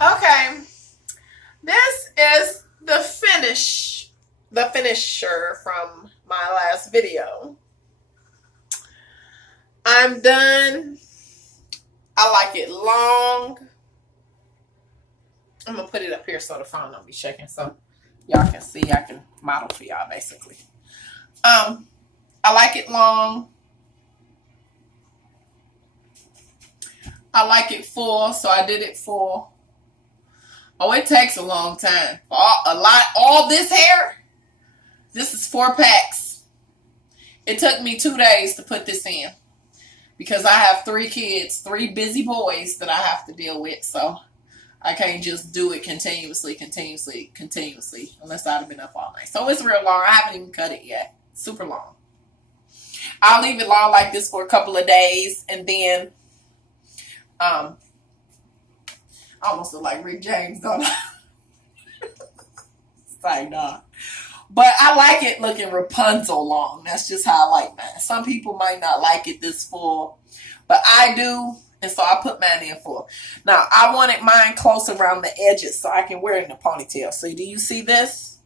Okay, this is the finisher from my last video. I'm done. I like it long. I'm gonna put it up here so the phone don't be shaking, so y'all can see. I can model for y'all basically. I like it long. I like it full, so I did it full. Oh, it takes a long time. All this hair. This is 4 packs. It took me 2 days to put this in because I have 3 kids, 3 busy boys that I have to deal with. So I can't just do it continuously, unless I'd have been up all night. So it's real long. I haven't even cut it yet. Super long. I'll leave it long like this for a couple of days, and then I almost look like Rick James, don't I? It's like, nah. But I like it looking Rapunzel long. That's just how I like mine. Some people might not like it this full, but I do, and so I put mine in full. Now, I wanted mine close around the edges so I can wear it in a ponytail. So do you see this?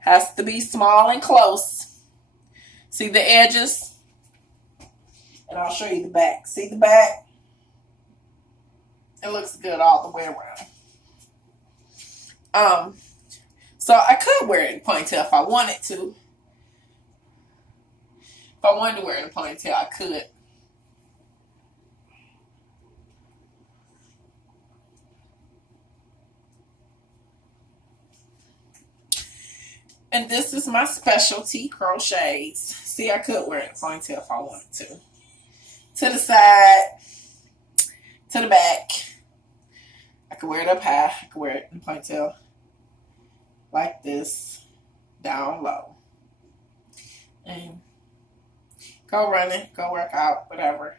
Has to be small and close. See the edges? And I'll show you the back. See the back? It looks good all the way around. So I could wear it in a ponytail if I wanted to. If I wanted to wear it in a ponytail, I could. And this is my specialty crochets. See, I could wear it in a ponytail if I wanted to. To the side, to the back. I could wear it up high. I could wear it in a ponytail like this, down low. And go running, go work out, whatever.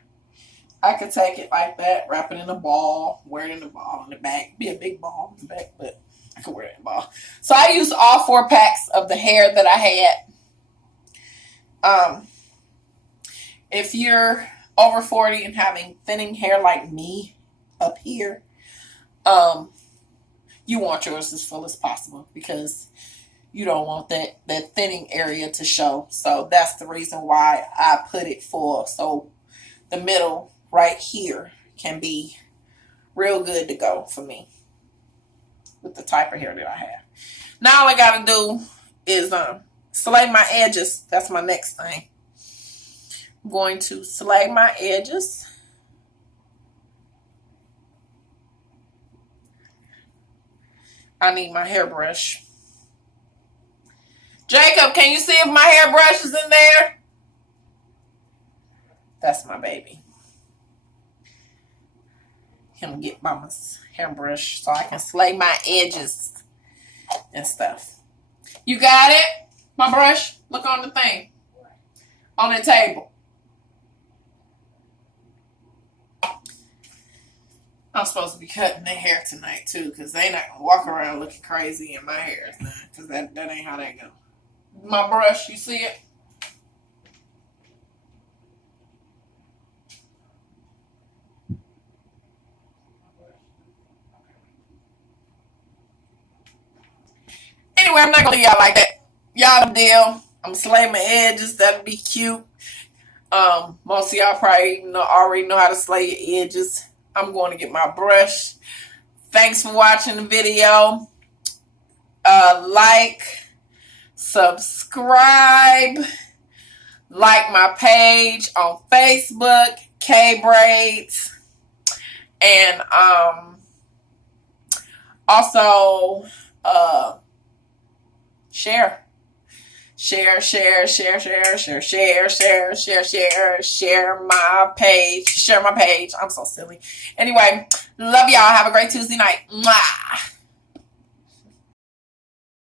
I could take it like that, wrap it in a ball, wear it in a ball in the back. Be a big ball in the back, but I could wear it in a ball. So I used all 4 packs of the hair that I had. If you're over 40 and having thinning hair like me up here, you want yours as full as possible because you don't want that thinning area to show. So that's the reason why I put it full. So the middle right here can be real good to go for me with the type of hair that I have. Now all I got to do is slay my edges. That's my next thing. I'm going to slay my edges. I need my hairbrush. Jacob, can you see if my hairbrush is in there? That's my baby. Him get mama's hairbrush so I can slay my edges and stuff. You got it? My brush? Look on the thing. On the table. I'm supposed to be cutting their hair tonight too, because they not gonna walk around looking crazy in my hair now, because that ain't how that go. My brush, you see it? Anyway, I'm not gonna leave y'all like that. Y'all the deal. I'm gonna slay my edges. That'll be cute. Most of y'all probably already know how to slay your edges. I'm going to get my brush. Thanks for watching the video. Like, subscribe, like my page on Facebook, K Braids, and also share my page. Share my page. I'm so silly. Anyway, love y'all. Have a great Tuesday night. Mwah.